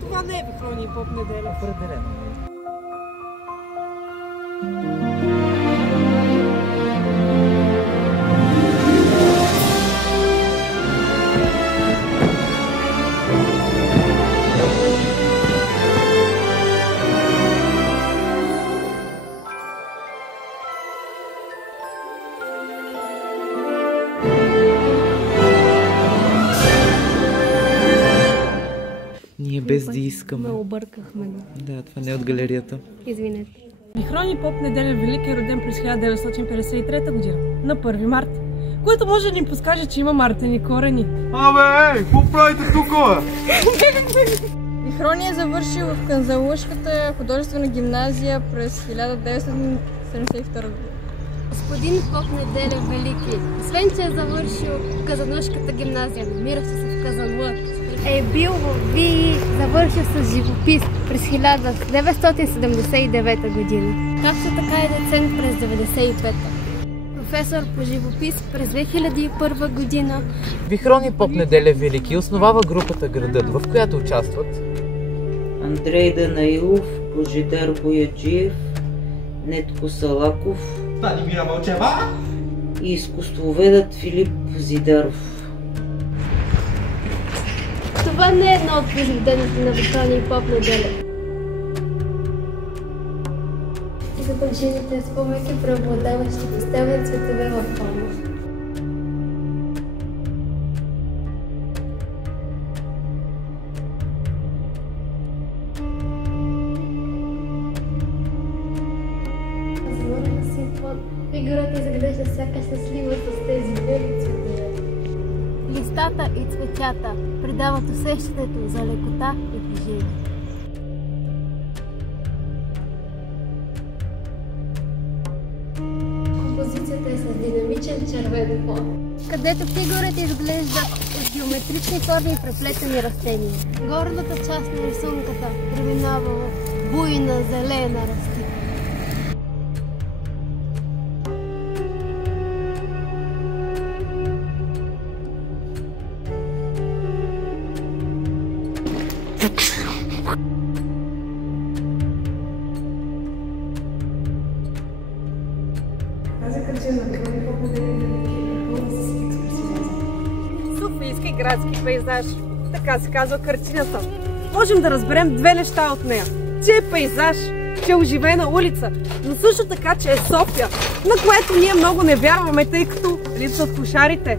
Това не е Вихрония и поп неделя. Определено. Ние без да искаме. Ме объркахме. Да, това не е от галерията. Извинете. Вихрония и поп неделя Велики е роден през 1953 година, на 1 март, което може да ни подскаже, че има мартени корени. Абе, какво правите тук? Вихрония е завършил в Канзалушката художествена гимназия през 1972 година. Господин поп неделя Велики, освен че е завършил Казанлъшката гимназия, намираща се в Казанлък, е бил в ВИИ, завършил с живопис през 1979 година. Както така е доцент през 1995. Професор по живопис през 2001 година. Вихрония и поп неделя Велики основава групата Градът, в която участват Андрей Данаилов, Божидар Бояджиев, Нетко Салаков и изкуствоведът Филип Зидаров. Това не е едно от произведенията на Вихрония и поп неделя. Закончените спомеки преобладаващи поставят цветове във форма. Заворена симфон, фигурата изглежда сякаш се слива с тези бели цветове. Листата и цветята придават усещането за лекота и движение. Композицията е с динамичен червен фон, където фигурите изглеждат от геометрични форми и преплетени растения. Горната част на рисунката преминава в буйна зелена растителност. Тази картина на Вихрония и поп неделя Велики е пълна с експресионизъм. Софийски градски пейзаж. Така се казва картината. Можем да разберем две неща от нея. Че е пейзаж, че е оживена улица, но също така, че е София, на което ние много не вярваме, тъй като липсват кошарите.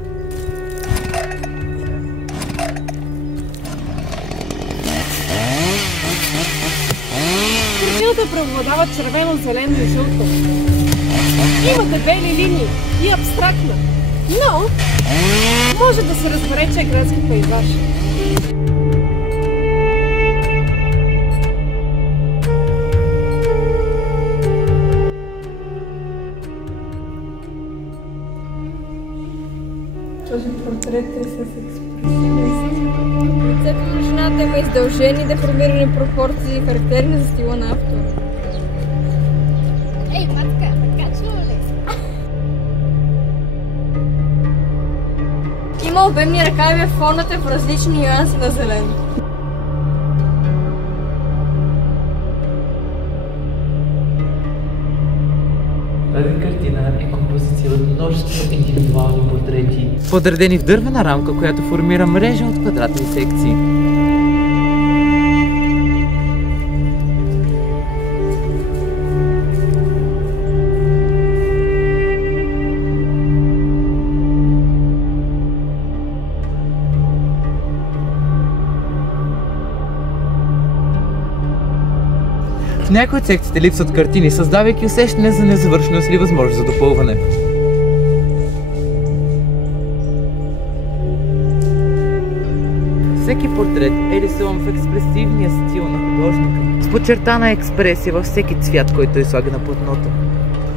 Картината преобладава червено, зелено и жълто. Има дебели линии и абстрактна, но може да се разбере, че е градски пейзаж. Този портрет е с експресионизъм. Лицето на жената има издължени деформирани пропорции, характерни за стила на автора. Ей, матка, качва ли? Има обемни ръкави, фонът е в различни нюанси на зелено. Тази картина е композиция от множество индивидуални портрети, подредени в дървена рамка, която формира мрежа от квадратни секции. В някои от секциите липсват картини, създавайки усещане за незавършеност или възможност за допълване. Всеки портрет е рисуван в експресивния стил на художника, с подчертана експресия във всеки цвят, който излага на платното.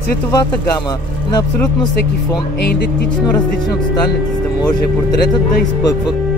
Цветовата гама на абсолютно всеки фон е идентично различна от останалите, за да може портретът да изпъква